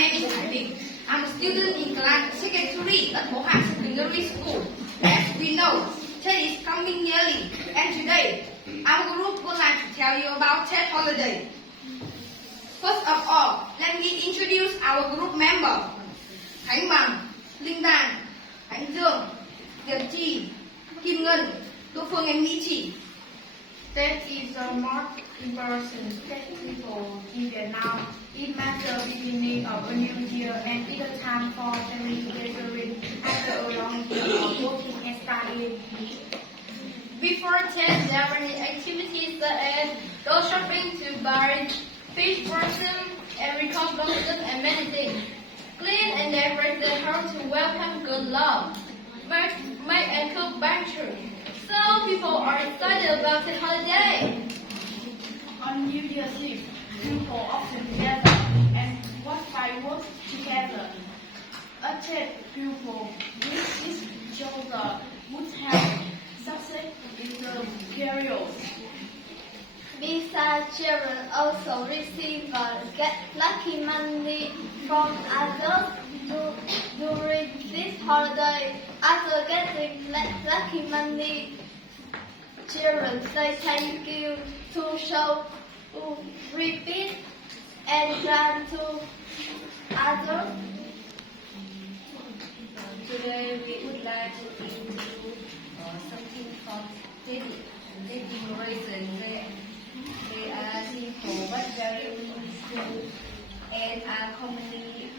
name is Hải. I'm a student in class secondary at Mohan Secondary School. As we know, Tet is coming nearly, and today our group would like to tell you about Tet holiday. First of all, let me introduce our group members: Khánh Bằng, Linh Đan, Khánh Dương, Diệp Chi, Kim Ngân, Đỗ Phương and Mỹ Chỉ. Tet is the most important festival in Vietnam. It marks the beginning of a new year and is a time for family gathering after a long year of working and studying. Before Tet, there are many activities such as go shopping to buy fish frozen and record boxes and many things. Clean and decorate the house to welcome good luck. Make and cook barbecue. So people are excited about the holiday. On New Year's Eve, people often gather and watch fireworks together. A Tet people wish each other would have success in the carols. Besides, children also receive get lucky money from others during this holiday. After getting lucky money, children say thank you to show repeat and grant to others. Today we would like to introduce something from dating reason. They are simple but very meaningful and are commonly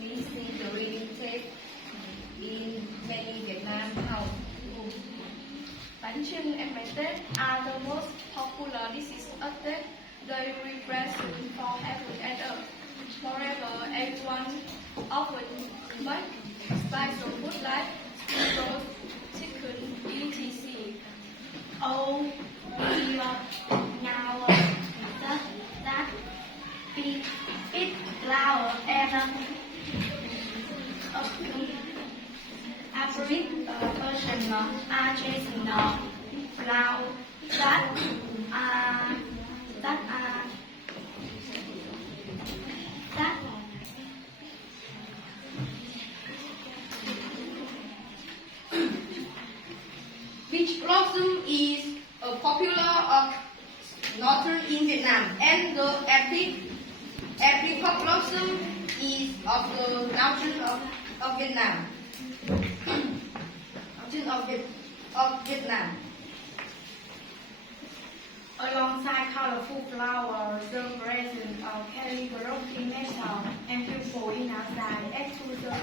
seen during Tết in many Vietnam households. Bánh chưng and bánh tét are the most popular dishes at Tết. They represent for heaven and earth. Moreover, everyone often make special food like roast chicken, etc. Oh, we are now that big flour and a brick version are chasing flour that Peach blossom is a popular of northern in Vietnam, and the apricot blossom is of the northern of Vietnam. of Vietnam. Alongside colorful flowers, the present of calligraphy metal and people in outside add to the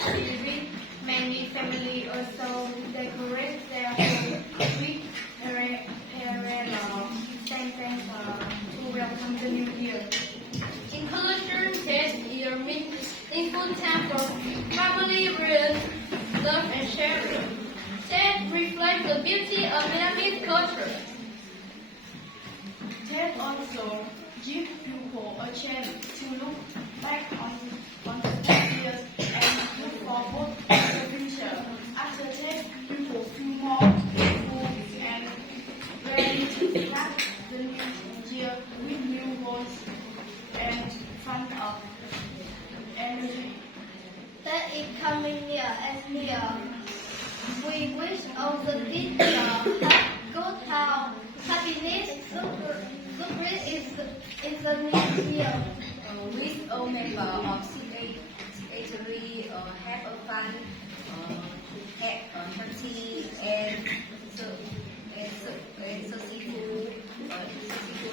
spirit. Many families also decorate their home with parallel sentences to welcome the new year. in culture, Tet is a meaningful time for family, real love and sharing. Tet reflects the beauty of Vietnamese culture. Tet also gives people a chance to look back on the past years and look forward to the future. After Tet, people feel more hopeful and ready to start the new year with new goals and fun of energy. Tet is coming near and near. We wish all the teachers have good health, happiness, success in the new year. With all members of CA3 have a fun, healthy and successful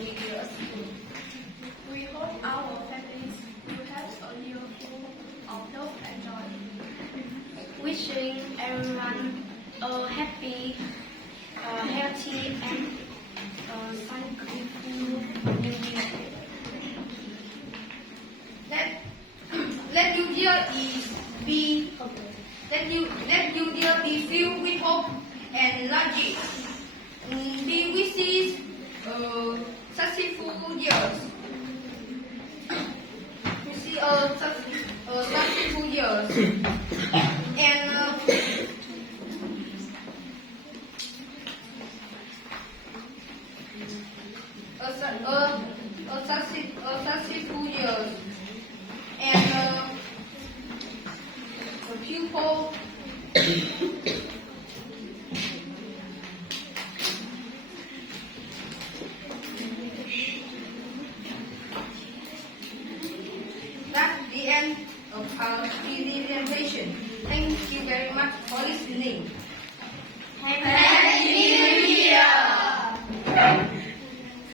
year. We hope our families will have a year full of love and joy. Wishing everyone a happy, healthy, and thankful new year. Let New Year be filled with hope and logic. We wish successful years. We see successful years and a successful successful years. And the pupil that's the end of our presentation. Thank you very much for listening. Thank